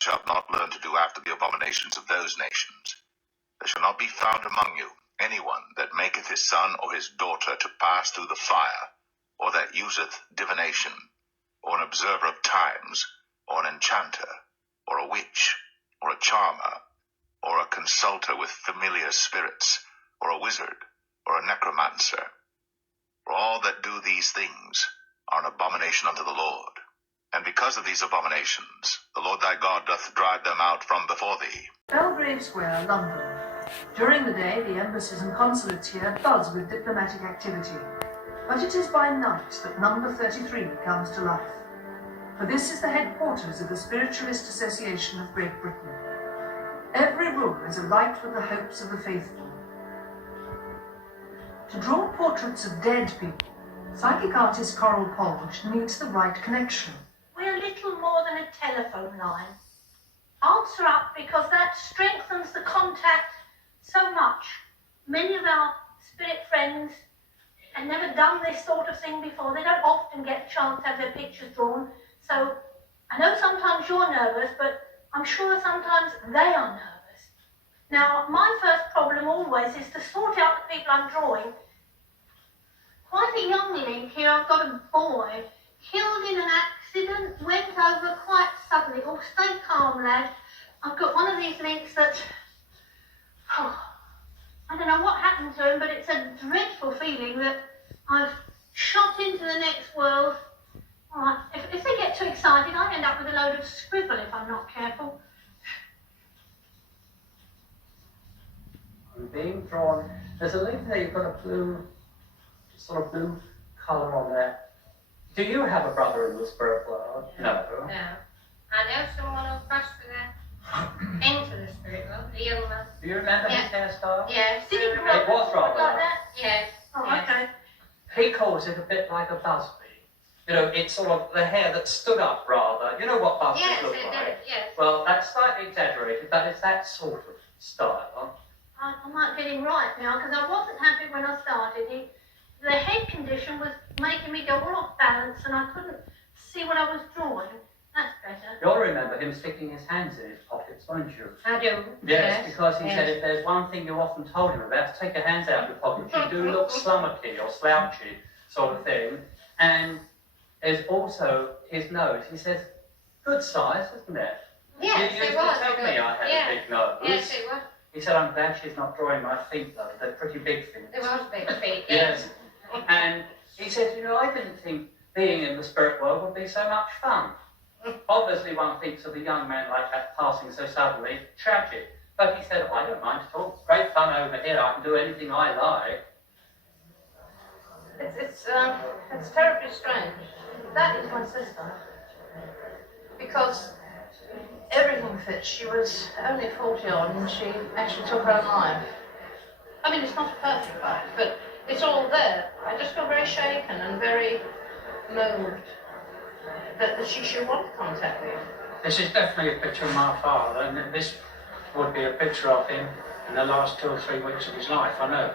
shalt not learn to do after the abominations of those nations. There shall not be found among you anyone that maketh his son or his daughter to pass through the fire, or that useth divination, or an observer of times, or an enchanter, or a witch, or a charmer, or a consulter with familiar spirits, or a wizard, or a necromancer. For all that do these things are an abomination unto the Lord. And because of these abominations, the Lord thy God doth drive them out from before thee. Belgrave Square, London. During the day, the embassies and consulates here buzz with diplomatic activity. But it is by night that number 33 comes to life. For this is the headquarters of the Spiritualist Association of Great Britain. Every room is alight with the hopes of the faithful. To draw portraits of dead people, psychic artist Coral Polge needs the right connection. We're little more than a telephone line. Answer up, because that strengthens the contact so much. Many of our spirit friends have never done this sort of thing before. They don't often get a chance to have their pictures drawn. So I know sometimes you're nervous, but I'm sure sometimes they are nervous. Now, my first problem always is to sort out the people I'm drawing. Quite a young link here. I've got a boy killed in an accident, went over quite suddenly. Oh, stay calm, lad. I've got one of these links that, I don't know what happened to him, but it's a dreadful feeling that I've shot into the next world. All right, if they get too excited, I end up with a load of scribble if I'm not careful. Being drawn, there's a link there, you've got a blue, sort of blue colour on there. Do you have a brother in the spirit world? No. No. I know someone who passed into the spirit world, the young man. Do you remember his hairstyle? Yes. Did he grow It was rather like that? Yes. Oh, yes. okay. He calls it a bit like a busby. You know, it's sort of the hair that stood up rather. You know what busbies Yes, look it like? did, yes. Well, that's slightly exaggerated, but it's that sort of style. I might get him right now, because I wasn't happy when I started. The head condition was making me go all off balance, and I couldn't see what I was drawing. That's better. You'll remember him sticking his hands in his pockets, won't you? I do. Yes, because he yes. said if there's one thing you often told him about, to take your hands out of your pockets. You do look slummocky or slouchy, sort of thing. And there's also his nose. He says, good size, isn't it? Yes, you used it was. to tell me I had a big nose. Yes, it was. He said, I'm glad she's not drawing my feet, though. They're pretty big feet. There was big feet, Yes. And he said, you know, I didn't think being in the spirit world would be so much fun. Obviously, one thinks of a young man like that passing so suddenly, tragic. But he said, I don't mind at all. It's great fun over here. I can do anything I like. It's terribly strange. That is my sister. Because everything fits. She was only 40 odd and she actually took her own life. I mean, it's not a perfect life, but it's all there. I just feel very shaken and very moved that she should want to contact me. This is definitely a picture of my father, and this would be a picture of him in the last 2 or 3 weeks of his life, I know.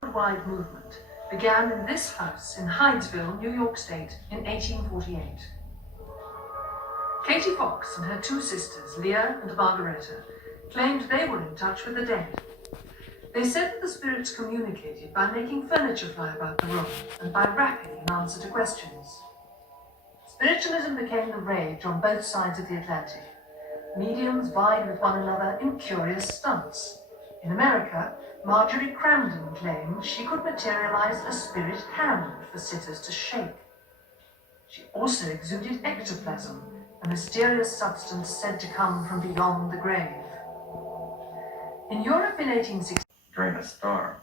The worldwide movement began in this house in Hydesville, New York State, in 1848. Katie Fox and her 2 sisters, Leah and Margareta, claimed they were in touch with the dead. They said that the spirits communicated by making furniture fly about the room and by rapping in answer to questions. Spiritualism became the rage on both sides of the Atlantic. Mediums vied with one another in curious stunts. In America, Marjorie Cramden claimed she could materialize a spirit hand for sitters to shake. She also exuded ectoplasm, a mysterious substance said to come from beyond the grave. In Europe in 1860, during a storm,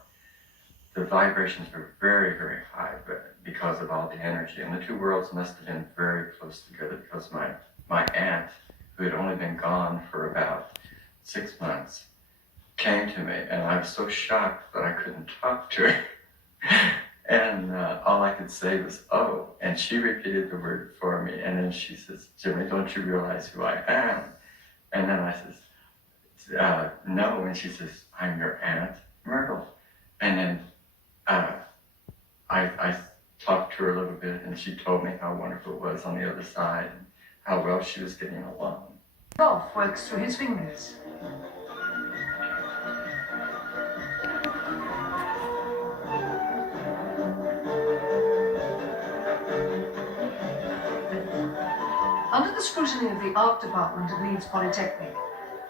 the vibrations were very, very high because of all the energy. And the 2 worlds must have been very close together because my aunt, who had only been gone for about 6 months, came to me, and I was so shocked that I couldn't talk to her. And all I could say was, oh, and she repeated the word for me. And then she says, Jimmy, don't you realize who I am? And then I says, no. And she says, I'm your Aunt Myrtle. And then I talked to her a little bit, and she told me how wonderful it was on the other side, and how well she was getting along. Dolph works through his fingers. Under the scrutiny of the art department at Leeds Polytechnic,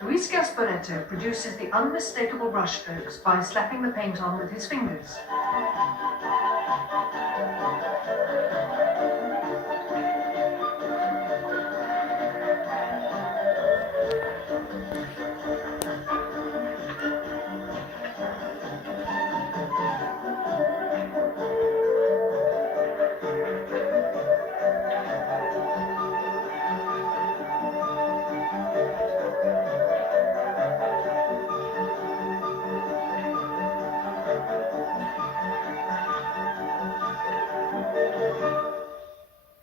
Luis Gasparetto produces the unmistakable brushstrokes by slapping the paint on with his fingers.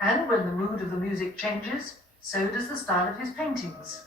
And when the mood of the music changes, so does the style of his paintings.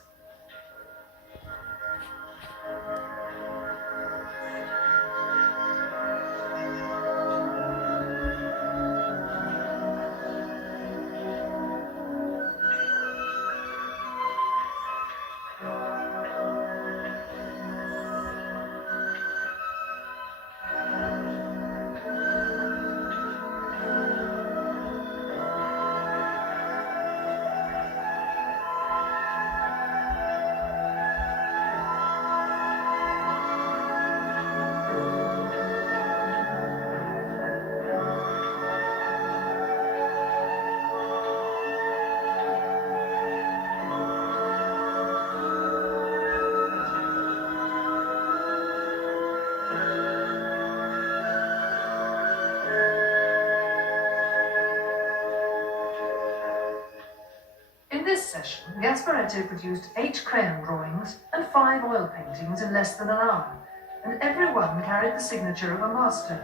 In this session, Gasparetto produced 8 crayon drawings and 5 oil paintings in less than an hour, and every one carried the signature of a master.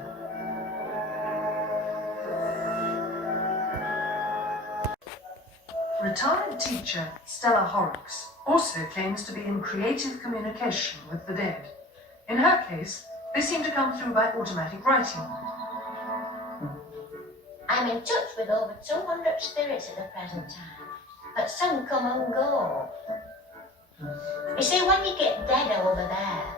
Retired teacher Stella Horrocks also claims to be in creative communication with the dead. In her case, they seem to come through by automatic writing. I'm in touch with over 200 spirits at the present time, but some come and go. You see, when you get dead over there,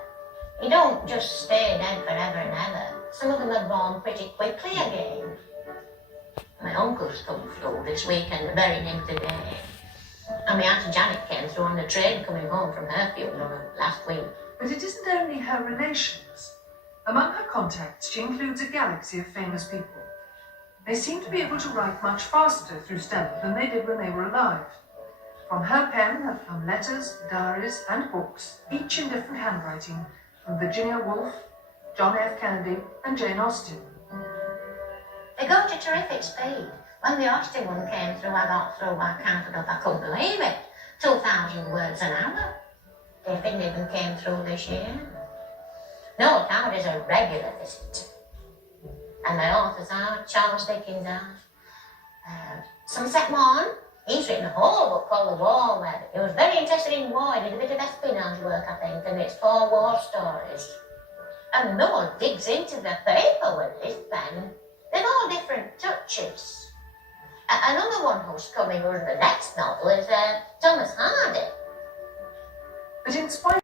you don't just stay dead forever and ever. Some of them are born pretty quickly again. My uncle's come through this weekend, they're burying him today. And my Auntie Janet came through on the train coming home from her funeral last week. But it isn't only her relations. Among her contacts, she includes a galaxy of famous people. They seem to be able to write much faster through Stella than they did when they were alive. From her pen have come letters, diaries, and books, each in different handwriting, from Virginia Woolf, John F. Kennedy, and Jane Austen. They go at a terrific speed. When the Austin one came through, I got through, I counted up, I couldn't believe it. 2,000 words an hour. If it even came through this year. Noel Coward is a regular visit. And my authors are Charles Dickens Somerset Maugham. He's written a whole book called The War Web. He was very interested in war. He did a bit of espionage work, I think, and it's 4 war stories. And Noel digs into the paper with his pen. They've all different touches. Another one who's coming with the next novel is Thomas Hardy. But in spite